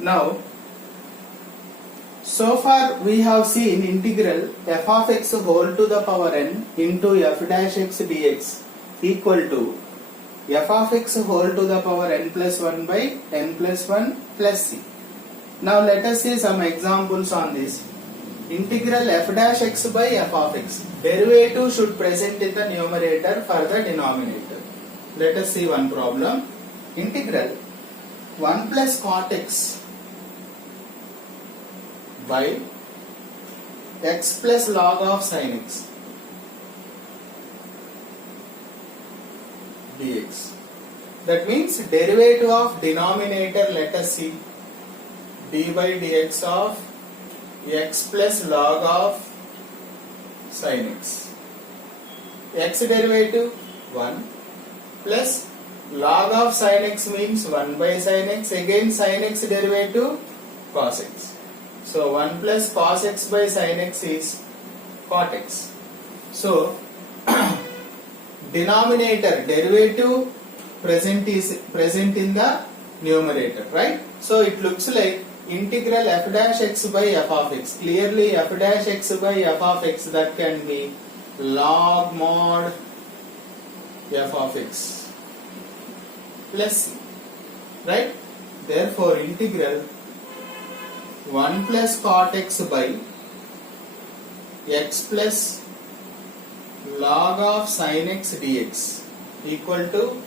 Now, so far we have seen integral f of x whole to the power n into f dash x dx equal to f of x whole to the power n plus 1 by n plus 1 plus c. Now let us see some examples on this. Integral f dash x by f of x. Derivative should present in the numerator for the denominator. Let us see one problem. Integral 1 plus cot x by x plus log of sin x dx. That means derivative of denominator, let us see, d by dx of x plus log of sin x. X derivative 1 plus log of sin x means 1 by sin x, again sin x derivative cos x. So 1 plus cos x by sin x is cot x. So denominator derivative present in the numerator, right? So it looks like integral f dash x by f of x. Clearly f dash x by f of x, that can be log mod f of x plus c, right? Therefore integral 1 plus cot x by x plus log of sin x dx equal to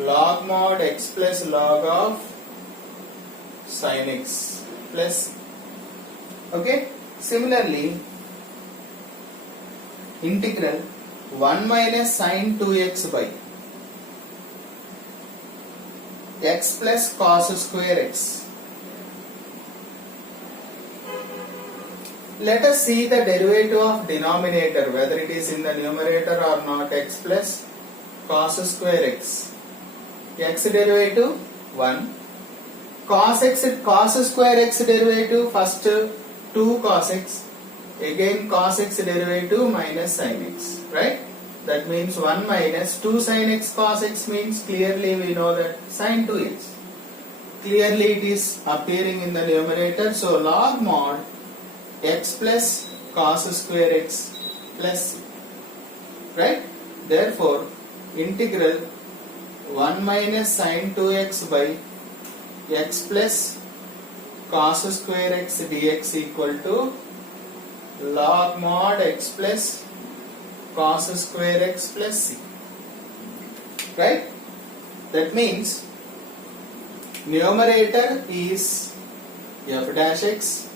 log mod x plus log of sin x plus. Okay. Similarly, integral 1 minus sin 2x by x plus cos square x. Let us see the derivative of denominator, whether it is in the numerator or not. X plus cos square x. X derivative 1. Cos square x derivative, first 2 cos x, again cos x derivative minus sin x, right? That means 1 minus 2 sin x cos x means clearly we know that sin 2x. Clearly it is appearing in the numerator, so log mod x plus cos square x plus c, right? Therefore integral 1 minus sin 2x by x plus cos square x dx equal to log mod x plus cos square x plus c, right? That means numerator is f dash x,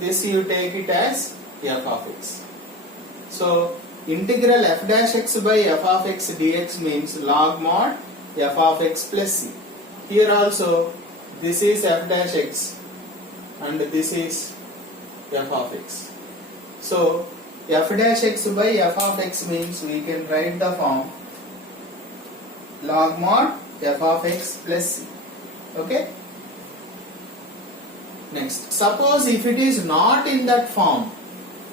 this you take it as f of x. So integral f dash x by f of x dx means log mod f of x plus c. Here also this is f dash x and this is f of x. So f dash x by f of x means we can write the form log mod f of x plus c. Okay. Next, suppose if it is not in that form,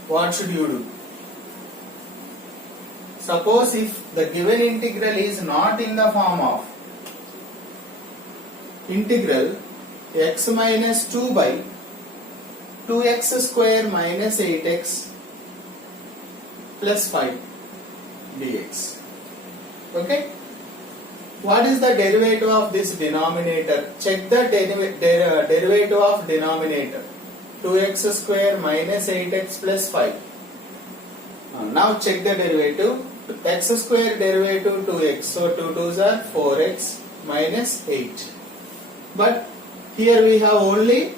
what should you do? Suppose if the given integral is not in the form of integral x minus 2 by 2x square minus 8x plus 5 dx. Okay. What is the derivative of this denominator? Check the derivative of denominator. 2x square minus 8x plus 5. Now check the derivative. X square derivative 2x. So 2 2s are 4x minus 8. But here we have only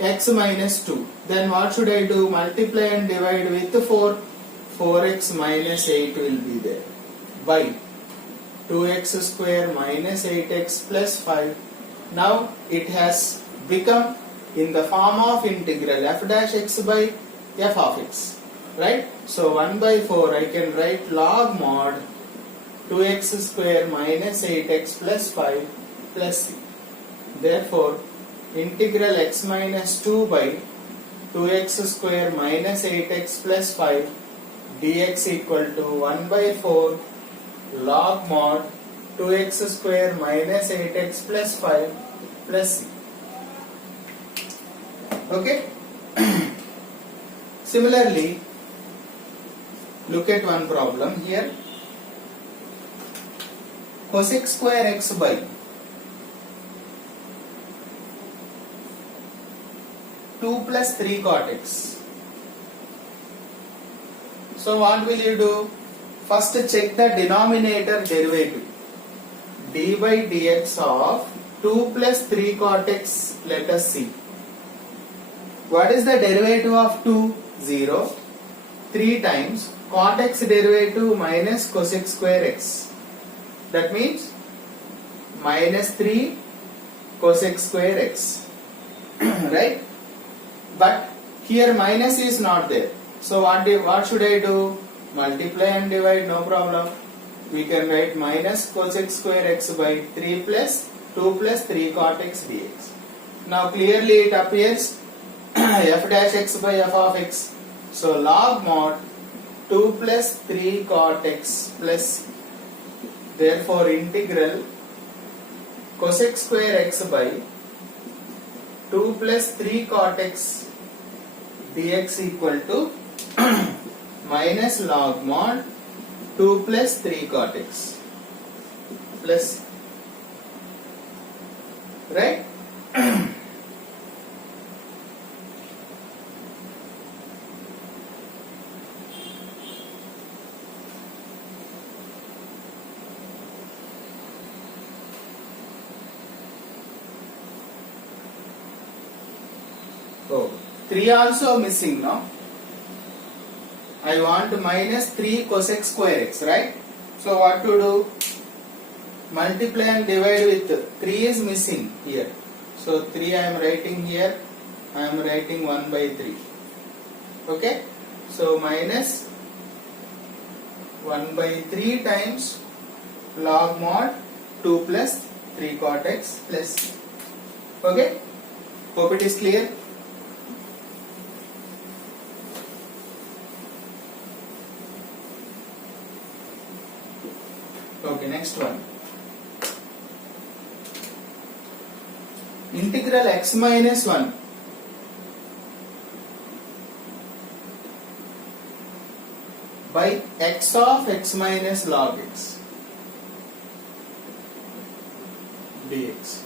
x minus 2. Then what should I do? Multiply and divide with 4. 4x minus 8 will be there. By 2x square minus 8x plus 5. Now it has become in the form of integral f dash x by f of x, right? So 1 by 4 I can write log mod 2x square minus 8x plus 5 plus c. Therefore integral x minus 2 by 2x square minus 8x plus 5 dx equal to 1 by 4 log mod 2x square minus 8x plus 5 plus c. Okay. Similarly, look at one problem here. Cosec square x by 2 plus 3 cot x. So what will you do? First check the denominator derivative. D by dx of 2 plus 3 cot x, let us see. What is the derivative of 2? 0. 3 times cot x derivative minus cosec square x. That means minus 3 cosec square x. Right? But here minus is not there. So what should I do? Multiply and divide, no problem. We can write minus cosec square x by 3 plus 2 plus 3 cot x dx. Now clearly it appears f dash x by f of x. So log mod 2 plus 3 cot x plus, therefore integral cosec square x by 2 plus 3 cot x dx equal to minus log mod 2 plus 3 cot x plus, right? Oh, 3 also missing now. I want minus 3 cosec square x, right? So what to do? Multiply and divide with 3 is missing here. So 3 I am writing here. I am writing 1 by 3. Okay? So minus 1 by 3 times log mod 2 plus 3 cot x plus. Okay? Hope it is clear. Okay, next one. Integral x minus 1 by x of x minus log x dx.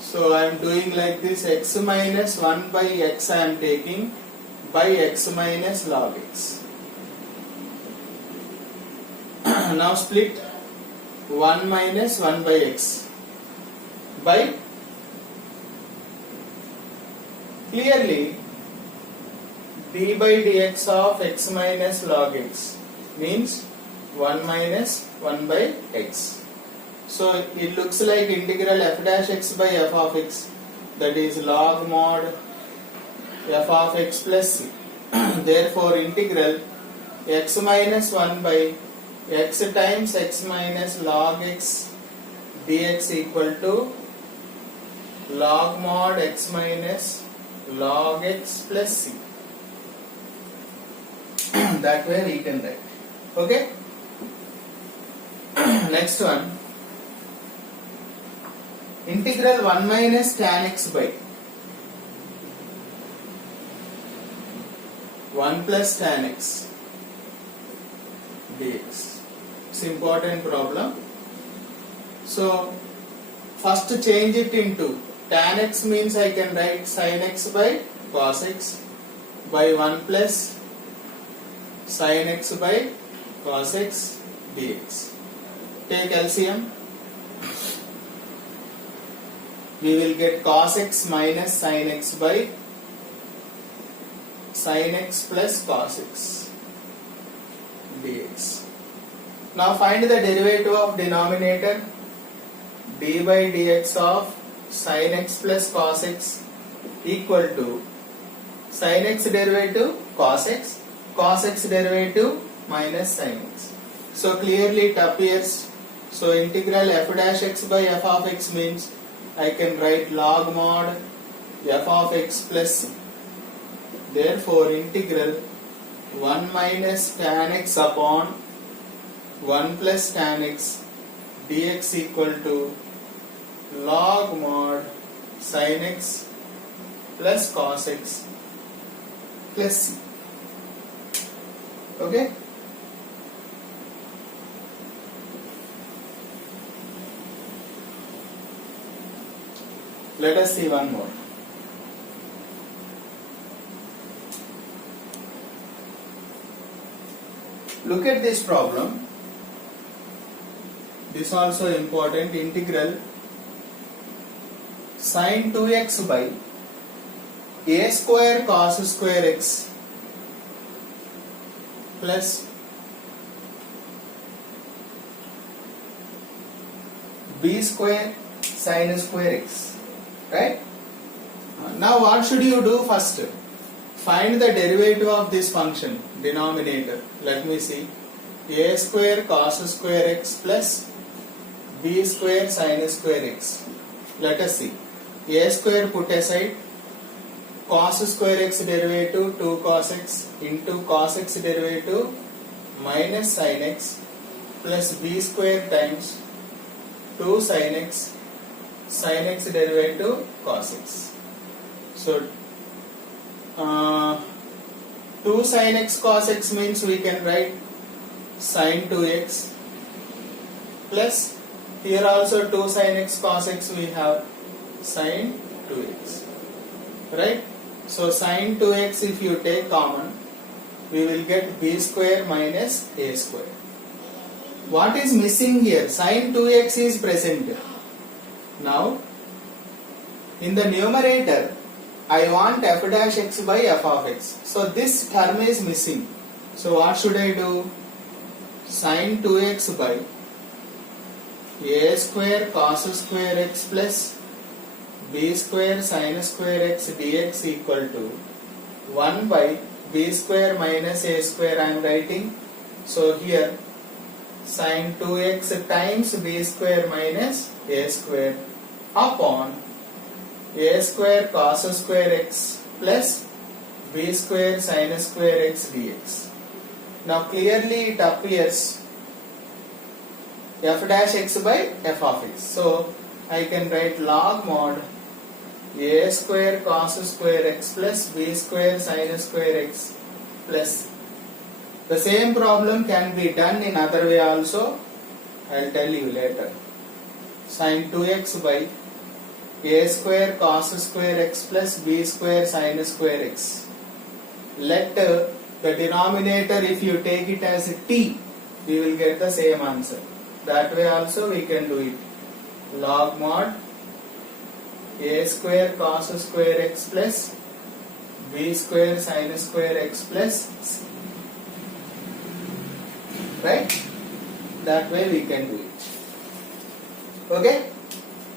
So I am doing like this, x minus 1 by x I am taking by x minus log x. Now split 1 minus 1 by x by, clearly d by dx of x minus log x means 1 minus 1 by x. So it looks like integral f dash x by f of x, that is log mod f of x plus c. Therefore integral x minus 1 by x times x minus log x dx equal to log mod x minus log x plus c. That way we can write. Okay? Next one. Integral 1 minus tan x by 1 plus tan x dx. It's important problem. So first change it into tan x means I can write sin x by cos x by 1 plus sin x by cos x dx. Take LCM. We will get cos x minus sin x by sin x plus cos x dx. Now find the derivative of denominator. D by dx of sin x plus cos x equal to sin x derivative cos x derivative minus sin x. So clearly it appears. So integral f dash x by f of x means I can write log mod f of x plus c. Therefore integral 1 minus tan x upon 1 plus tan x dx equal to log mod sin x plus cos x plus c. Okay. Let us see one more. Look at this problem. This also important. Integral sin 2x by a square cos square x plus b square sin square x. Right? Now what should you do first? Find the derivative of this function, denominator. Let me see. A square cos square x plus b square sin square x. Let us see. A square put aside, cos square x derivative 2 cos x into cos x derivative minus sin x plus b square times 2 sin x derivative cos x. So 2 sin x cos x means we can write sin 2x plus here also 2 sin x cos x we have sin 2x, right? So sin 2x if you take common we will get b square minus a square. What is missing here? Sin 2x is present. Now in the numerator I want f dash x by f of x. So this term is missing. So what should I do? Sin 2x by a square cos square x plus b square sin square x dx equal to 1 by b square minus a square I am writing. So here sin 2x times b square minus a square upon a square cos square x plus b square sin square x dx. Now clearly it appears f dash x by f of x. So I can write log mod a square cos square x plus b square sin square x plus. The same problem can be done in other way also. I will tell you later. Sin 2x by a square cos square x plus b square sin square x. Let the denominator, if you take it as t, we will get the same answer. That way also we can do it. Log mod a square cos square x plus b square sin square x plus c. Right? That way we can do it. Okay?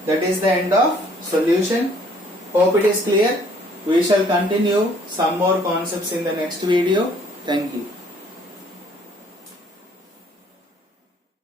That is the end of solution. Hope it is clear. We shall continue some more concepts in the next video. Thank you.